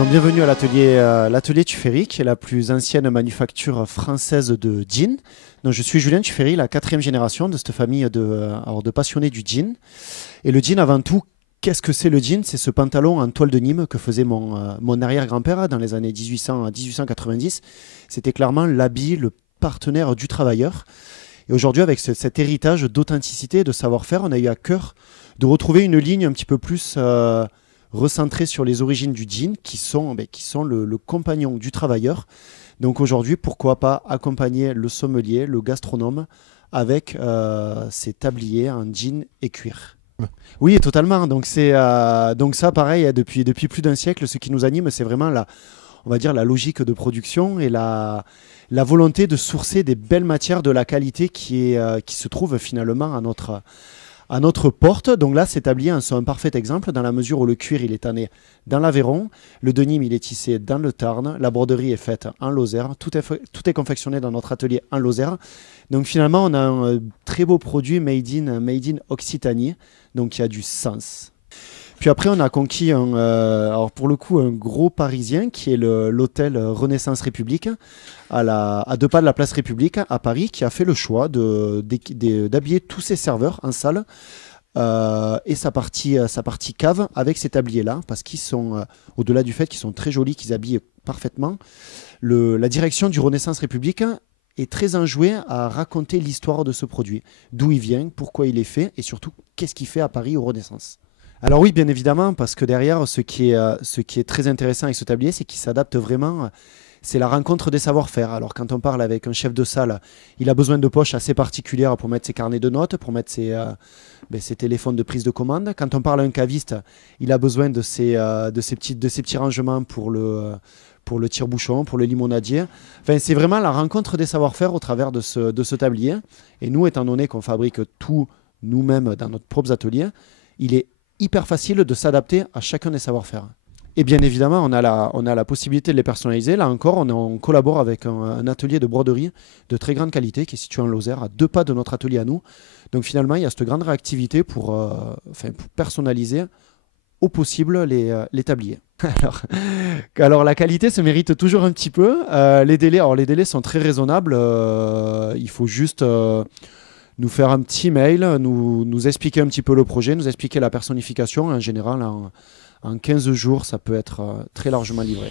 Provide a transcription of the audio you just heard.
Donc bienvenue à l'atelier Tuffery, qui est la plus ancienne manufacture française de jeans. Donc je suis Julien Tuffery, la 4e génération de cette famille de passionnés du jean. Et le jean, avant tout, qu'est-ce que c'est le jean? C'est ce pantalon en toile de Nîmes que faisait mon arrière-grand-père dans les années 1800 à 1890. C'était clairement l'habit, le partenaire du travailleur. Et aujourd'hui, avec cet héritage d'authenticité, de savoir-faire, on a eu à cœur de retrouver une ligne un petit peu plus recentrée sur les origines du jean, qui sont le compagnon du travailleur. Donc aujourd'hui, pourquoi pas accompagner le sommelier, le gastronome, avec ses tabliers en jean et cuir. Oui, totalement. Donc ça, pareil, depuis plus d'un siècle, ce qui nous anime, c'est vraiment on va dire la logique de production et la volonté de sourcer des belles matières de la qualité qui se trouve finalement à notre porte. Donc là, ces tabliers en sont un parfait exemple dans la mesure où le cuir, il est tanné dans l'Aveyron, le denim, il est tissé dans le Tarn, la broderie est faite en Lozère, tout est confectionné dans notre atelier en Lozère. Donc finalement, on a un très beau produit made in Occitanie, donc qui a du sens. Puis après, on a conquis alors pour le coup un gros parisien qui est l'hôtel Renaissance République à 2 pas de la place République à Paris, qui a fait le choix d'habiller tous ses serveurs en salle et sa partie cave avec ces tabliers-là, parce qu'ils sont, au-delà du fait qu'ils sont très jolis, qu'ils habillent parfaitement, la direction du Renaissance République est très enjouée à raconter l'histoire de ce produit, d'où il vient, pourquoi il est fait et surtout qu'est-ce qu'il fait à Paris au Renaissance. Alors oui, bien évidemment, parce que derrière, ce qui est très intéressant avec ce tablier, c'est qu'il s'adapte vraiment, c'est la rencontre des savoir-faire. Alors quand on parle avec un chef de salle, il a besoin de poches assez particulières pour mettre ses carnets de notes, pour mettre ses téléphones de prise de commande. Quand on parle à un caviste, il a besoin de ces petits rangements pour le tire-bouchon, pour le limonadier. Enfin, c'est vraiment la rencontre des savoir-faire au travers de ce tablier. Et nous, étant donné qu'on fabrique tout nous-mêmes dans notre propre atelier, il est hyper facile de s'adapter à chacun des savoir-faire. Et bien évidemment, on a la possibilité de les personnaliser. Là encore, on collabore avec un atelier de broderie de très grande qualité qui est situé en Lozère, à 2 pas de notre atelier à nous. Donc finalement, il y a cette grande réactivité pour personnaliser au possible les tabliers. Alors la qualité se mérite toujours un petit peu. Les délais sont très raisonnables. Il faut juste nous faire un petit mail, nous expliquer un petit peu le projet, nous expliquer la personnification. En général, en 15 jours, ça peut être très largement livré.